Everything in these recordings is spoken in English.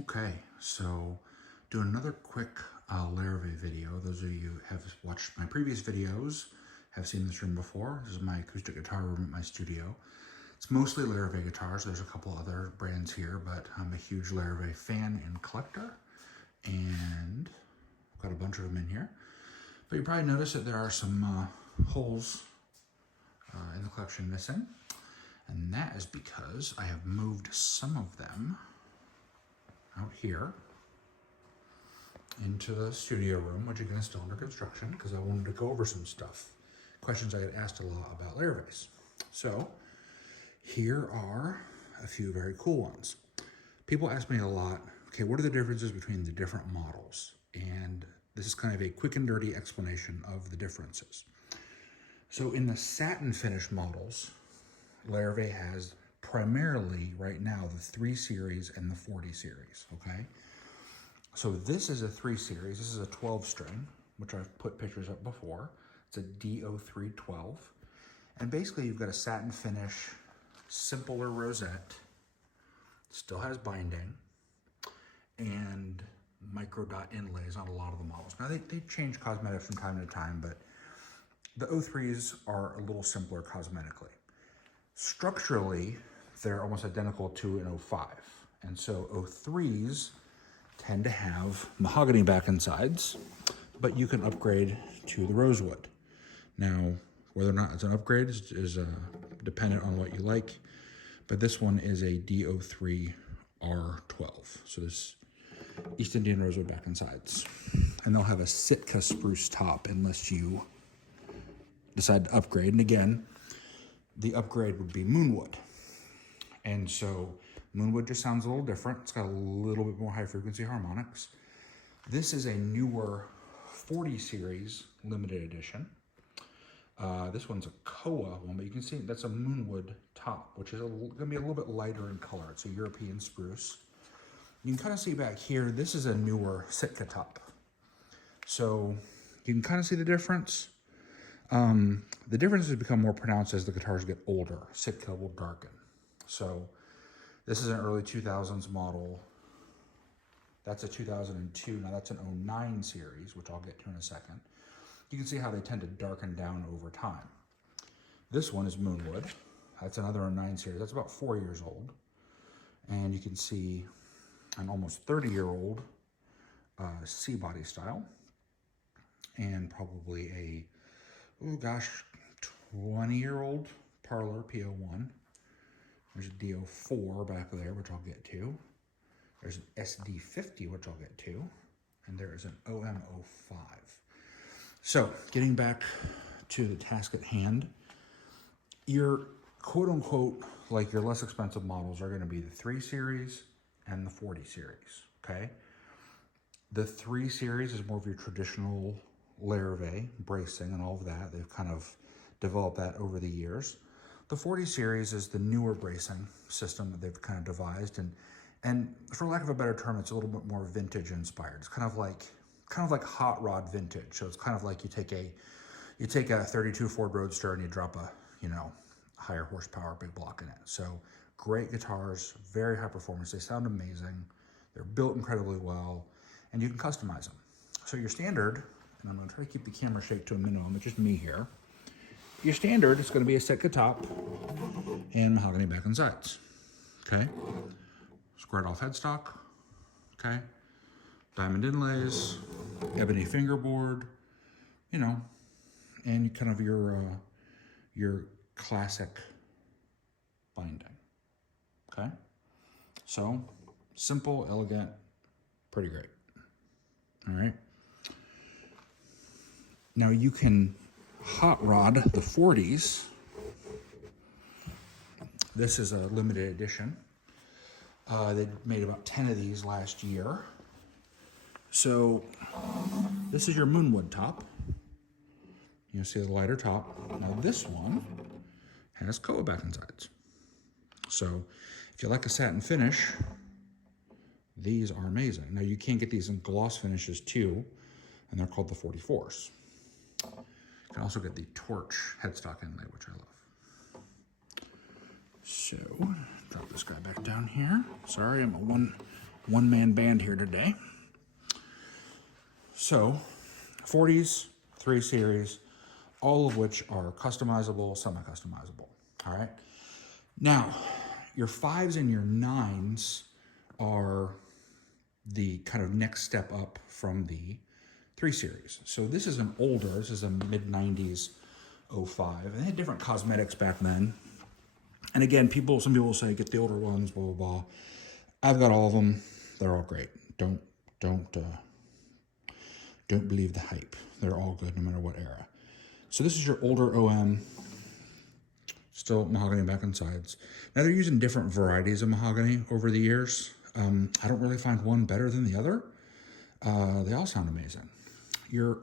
Okay, so doing another quick Larrivee video. Those of you who have watched my previous videos have seen this room before. This is my acoustic guitar room at my studio. It's mostly Larrivee guitars. There's a couple other brands here, but I'm a huge Larrivee fan and collector, and I've got a bunch of them in here. But you probably noticed that there are some holes in the collection missing, and that is because I have moved some of them out here into the studio room, which again is still under construction, because I wanted to go over some stuff, questions I get asked a lot about Larrivees. So here are a few very cool ones. People ask me a lot, okay, what are the differences between the different models? And this is kind of a quick and dirty explanation of the differences. So in the satin finish models, Larrivee has primarily right now the 3 series and the 40 series, okay? So this is a 3 series. This is a 12 string, which I've put pictures up before. It's a D0312. And basically you've got a satin finish, simpler rosette, still has binding, and micro dot inlays on a lot of the models. Now they change cosmetics from time to time, but the 03s are a little simpler cosmetically. Structurally, they're almost identical to an 05. And so 03s tend to have mahogany back and sides, but you can upgrade to the rosewood. Now, whether or not it's an upgrade is dependent on what you like, but this one is a D03R12. So this East Indian rosewood back and sides. And they'll have a Sitka spruce top unless you decide to upgrade. And again, the upgrade would be Moonwood. And so Moonwood just sounds a little different. It's got a little bit more high frequency harmonics. This is a newer 40 series limited edition. This one's a Koa one, but you can see that's a Moonwood top, which is going to be a little bit lighter in color. It's a European spruce. You can kind of see back here, this is a newer Sitka top. So you can kind of see the difference. The difference has become more pronounced as the guitars get older. Sitka will darken. So this is an early 2000s model. That's a 2002. Now that's an 09 series, which I'll get to in a second. You can see how they tend to darken down over time. This one is Moonwood. That's another 09 series. That's about 4 years old. And you can see an almost 30-year-old C-body style. And probably a, oh gosh, 20-year-old Parlor PO1. There's a D04 back there, which I'll get to. There's an SD50, which I'll get to. And there is an OM05. So, getting back to the task at hand, your quote-unquote, like your less expensive models are going to be the 3 series and the 40 series, okay? The 3 series is more of your traditional Larrivee bracing and all of that. They've kind of developed that over the years. The 40 series is the newer bracing system that they've kind of devised, and for lack of a better term, it's a little bit more vintage inspired. It's kind of like hot rod vintage. So it's kind of like you take a 32 Ford Roadster and you drop a, higher horsepower big block in it. So great guitars, very high performance. They sound amazing. They're built incredibly well, and you can customize them. So your standard, and I'm going to try to keep the camera shake to a minimum, it's just me here. Your standard is going to be a Sitka top and mahogany back and sides, okay? Squared off headstock, okay? Diamond inlays, ebony fingerboard, and kind of your classic binding, okay? So, simple, elegant, pretty great, all right? Now you can hot rod the 40s. This is a limited edition. They made about 10 of these last year. So this is your Moonwood top. You'll see the lighter top. Now this one has Koa back and sides. So if you like a satin finish, these are amazing. Now you can get these in gloss finishes too, and they're called the 44s. You can also get the torch headstock inlay, which I love. So, drop this guy back down here. Sorry, I'm a one-man band here today. So, 40s, 3 series, all of which are customizable, semi-customizable, all right? Now, your 5s and your 9s are the kind of next step up from the 3 series. So this is an older, this is a mid-90s 05. And they had different cosmetics back then. And again, some people will say, get the older ones, blah, blah, blah. I've got all of them. They're all great. Don't believe the hype. They're all good no matter what era. So this is your older OM, still mahogany back and sides. Now they're using different varieties of mahogany over the years. I don't really find one better than the other. They all sound amazing. Your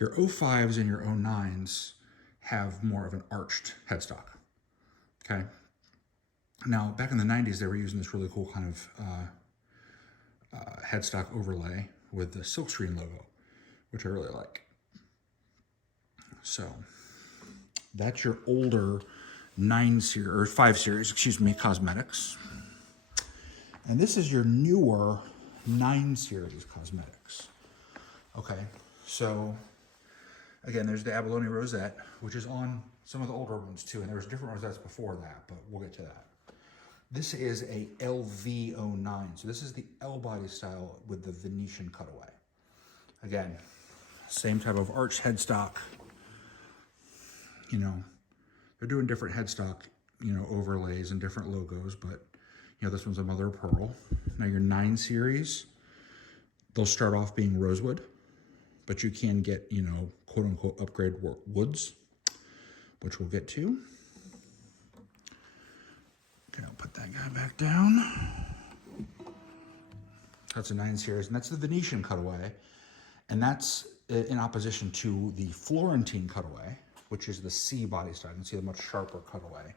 05s and your 09s have more of an arched headstock, okay? Now, back in the 90s, they were using this really cool kind of headstock overlay with the silkscreen logo, which I really like. So that's your older 5 series, cosmetics. And this is your newer 9 series cosmetics. Okay, so again, there's the abalone rosette, which is on some of the older ones too, and there was different rosettes before that, but we'll get to that. This is a LV09, so this is the L body style with the Venetian Cutaway. Again, same type of arched headstock. You know, they're doing different headstock, overlays and different logos, but this one's a mother of pearl. Now your 9 series, they'll start off being rosewood, but you can get, quote unquote upgrade woods, which we'll get to. Okay, I'll put that guy back down. That's a 9 series, and that's the Venetian Cutaway. And that's in opposition to the Florentine Cutaway, which is the C body style. You can see the much sharper cutaway.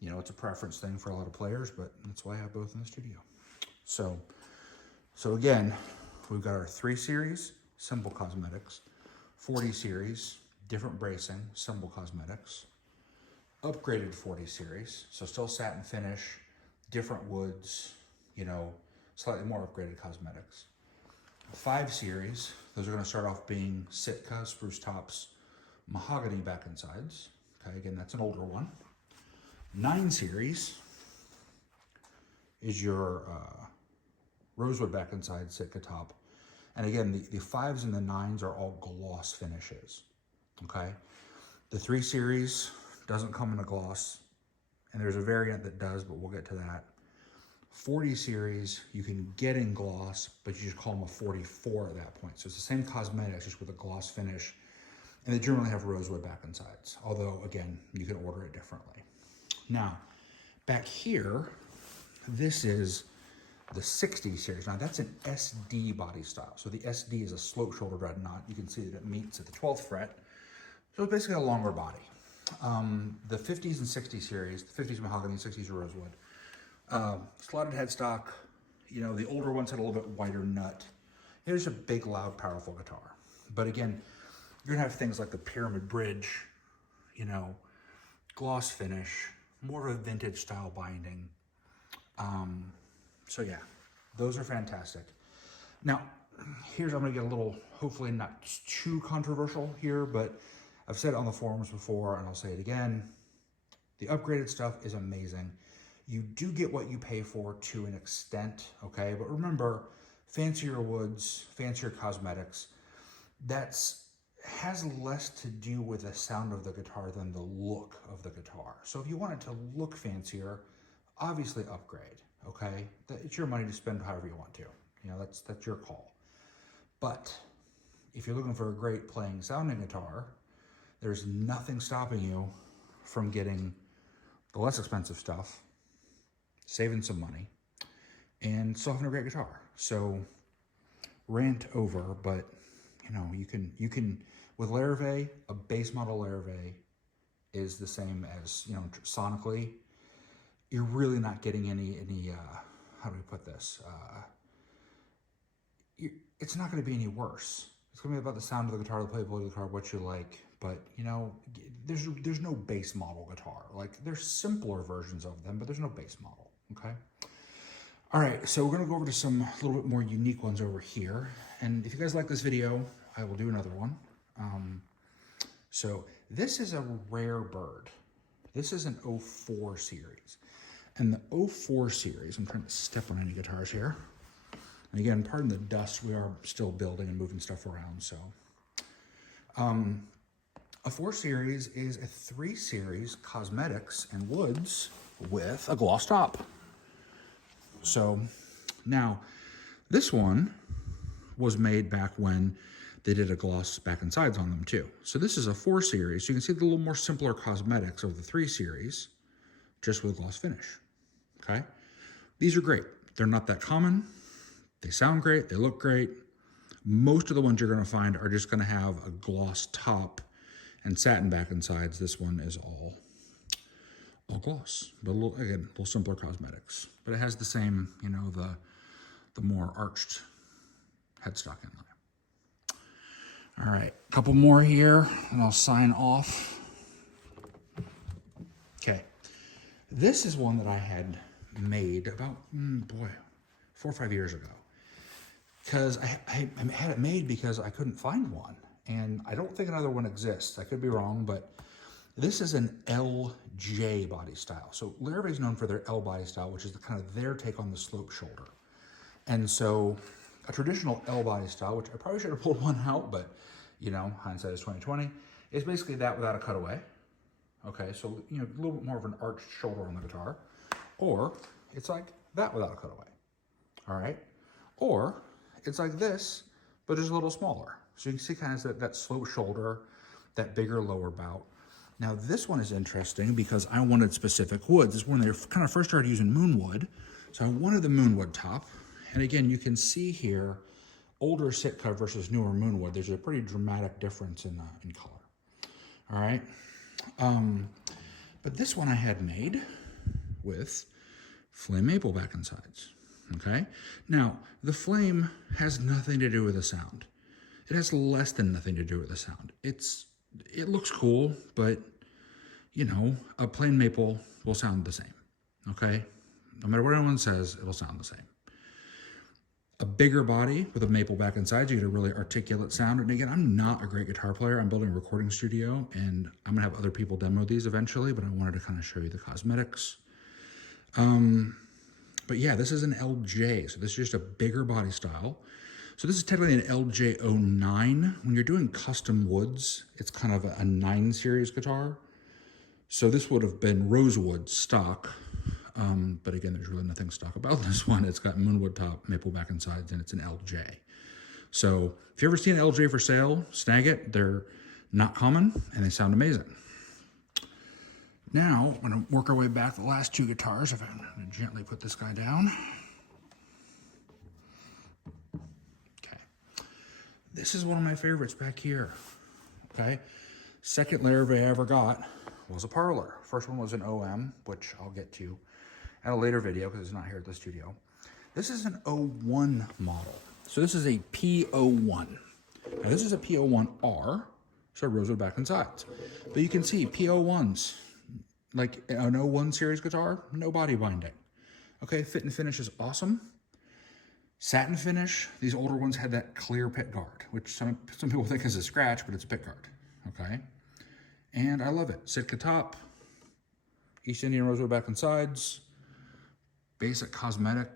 It's a preference thing for a lot of players, but that's why I have both in the studio. So again, we've got our 3 series, simple cosmetics, 40 series, different bracing, simple cosmetics, upgraded 40 series, so still satin finish, different woods, slightly more upgraded cosmetics. 5 series, those are going to start off being Sitka, spruce tops, mahogany back and sides. Okay, again, that's an older one. 9 series is your rosewood back and side, Sitka top. And again, the 5s and the 9s are all gloss finishes, okay? The 3 series doesn't come in a gloss, and there's a variant that does, but we'll get to that. 40 series, you can get in gloss, but you just call them a 44 at that point. So it's the same cosmetics, just with a gloss finish. And they generally have rosewood back and sides, although, again, you can order it differently. Now, back here, this is the 60 series. Now, that's an SD body style. So the SD is a slope shoulder dreadnought. You can see that it meets at the 12th fret. So it's basically a longer body. The 50s and 60 series, the 50s mahogany, 60s rosewood. Slotted headstock. The older ones had a little bit wider nut. Here's a big, loud, powerful guitar. But again, you're gonna have things like the pyramid bridge, gloss finish, more of a vintage style binding. So yeah, those are fantastic. Now, I'm gonna get a little, hopefully not too controversial here, but I've said it on the forums before, and I'll say it again. The upgraded stuff is amazing. You do get what you pay for to an extent, okay? But remember, fancier woods, fancier cosmetics, has less to do with the sound of the guitar than the look of the guitar. So if you want it to look fancier, obviously upgrade, okay? It's your money to spend however you want to. That's your call. But if you're looking for a great playing sounding guitar, there's nothing stopping you from getting the less expensive stuff, saving some money, and still having a great guitar. So rant over, but you can with Larrivee, a base model Larrivee is the same as, sonically. You're really not getting any how do we put this? It's not going to be any worse. It's going to be about the sound of the guitar, the playability of the guitar, what you like. But, there's no base model guitar. Like, there's simpler versions of them, but there's no base model, okay? All right, so we're gonna go over to some a little bit more unique ones over here. And if you guys like this video, I will do another one. So this is a rare bird. This is an 04 series. And the 04 series, I'm trying to step on any guitars here. And again, pardon the dust, we are still building and moving stuff around, so. A 4 series is a 3 series cosmetics and woods with a gloss top. So now this one was made back when they did a gloss back and sides on them too. So this is a 4 series. So you can see the little more simpler cosmetics of the 3 series, just with a gloss finish, okay? These are great. They're not that common. They sound great, they look great. Most of the ones you're gonna find are just gonna have a gloss top and satin back and sides. This one is all gloss, but again, a little simpler cosmetics. But it has the same, you know, the more arched headstock inlay. All right, a couple more here, and I'll sign off. Okay, this is one that I had made about, 4 or 5 years ago. Because I had it made because I couldn't find one. And I don't think another one exists. I could be wrong, but this is an LJ body style. So Larrivee is known for their L body style, which is kind of their take on the slope shoulder. And so a traditional L body style, which I probably should have pulled one out, but you know, hindsight is 20/20, is basically that without a cutaway. Okay, so you know, a little bit more of an arched shoulder on the guitar. Or it's like that without a cutaway. All right? Or it's like this, but just a little smaller. So you can see kind of that slope shoulder, that bigger lower bout. Now this one is interesting because I wanted specific woods. This is when they kind of first started using Moonwood. So I wanted the Moonwood top. And again, you can see here, older Sitka versus newer Moonwood, there's a pretty dramatic difference in color. All right. But this one I had made with flame maple back and sides. Okay. Now the flame has nothing to do with the sound. It has less than nothing to do with the sound. It looks cool, but you know, a plain maple will sound the same. Okay. No matter what anyone says, it'll sound the same. A bigger body with a maple back and sides, you get a really articulate sound. And again, I'm not a great guitar player. I'm building a recording studio, and I'm gonna have other people demo these eventually, but I wanted to kind of show you the cosmetics. But yeah, this is an LJ, so this is just a bigger body style. So this is technically an LJ09. When you're doing custom woods, it's kind of a 9 series guitar. So this would have been rosewood stock. But again, there's really nothing stock about this one. It's got Moonwood top, maple back and sides, and it's an LJ. So if you ever see an LJ for sale, snag it. They're not common, and they sound amazing. Now, I'm going to work our way back the last 2 guitars. If I'm going to gently put this guy down. Okay. This is one of my favorites back here. Okay. Second Larrivee I ever got was a parlor. First one was an OM, which I'll get to at a later video because it's not here at the studio. This is an 01 model. So this is a P01. Now this is a P01R, so rosewood back and sides. But you can see P01s, like an 01 series guitar, no body binding. Okay, fit and finish is awesome. Satin finish, these older ones had that clear pit guard, which some people think is a scratch, but it's a pit guard, okay? And I love it. Sitka top, East Indian rosewood back and sides, basic cosmetic,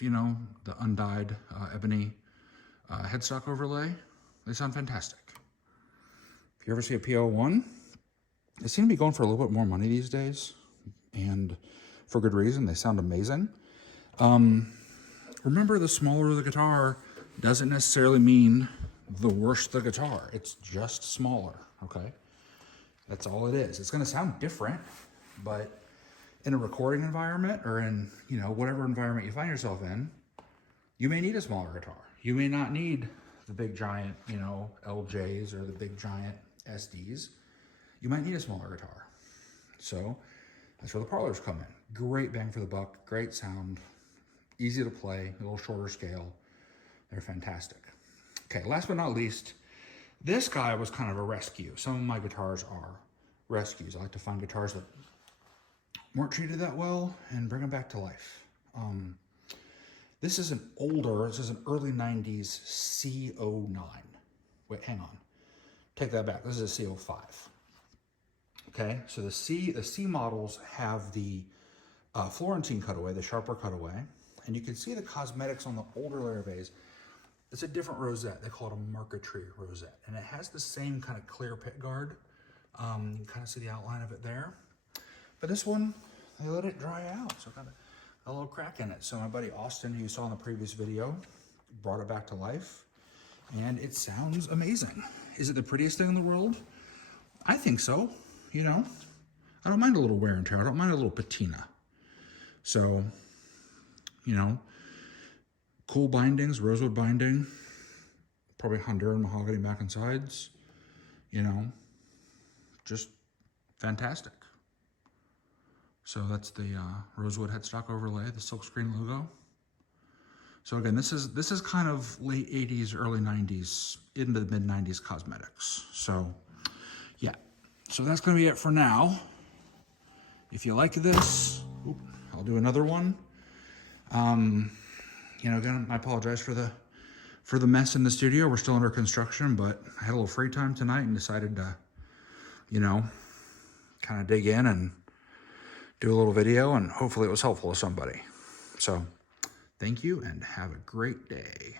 you know, the undyed ebony headstock overlay. They sound fantastic. If you ever see a P01, they seem to be going for a little bit more money these days, and for good reason. They sound amazing. Remember, the smaller the guitar doesn't necessarily mean the worse the guitar. It's just smaller, okay? That's all it is. It's going to sound different, but in a recording environment or in, you know, whatever environment you find yourself in, you may need a smaller guitar. You may not need the big giant, you know, LJs or the big giant SDs. You might need a smaller guitar. So that's where the parlors come in. Great bang for the buck, great sound, easy to play, a little shorter scale. They're fantastic. Okay, last but not least, this guy was kind of a rescue. Some of my guitars are rescues. I like to find guitars that weren't treated that well and bring them back to life. This is an early 90s C09. Wait, hang on. Take that back. This is a C05. Okay, so the C models have the Florentine cutaway, the sharper cutaway, and you can see the cosmetics on the older Larrivees. It's a different rosette. They call it a marquetry rosette, and it has the same kind of clear pit guard. You can kind of see the outline of it there. But this one, they let it dry out, so got a little crack in it. So my buddy Austin, who you saw in the previous video, brought it back to life, and it sounds amazing. Is it the prettiest thing in the world? I think so, you know. I don't mind a little wear and tear. I don't mind a little patina. So, you know, cool bindings, rosewood binding, probably Honduran mahogany back and sides, you know, just fantastic. So that's the rosewood headstock overlay, the silkscreen logo. So again, this is kind of late 80s, early 90s, into the mid 90s cosmetics. So yeah, so that's gonna be it for now. If you like this, I'll do another one. You know, again, I apologize for the mess in the studio. We're still under construction, but I had a little free time tonight and decided to, you know, kind of dig in and do a little video, and hopefully it was helpful to somebody. So thank you and have a great day.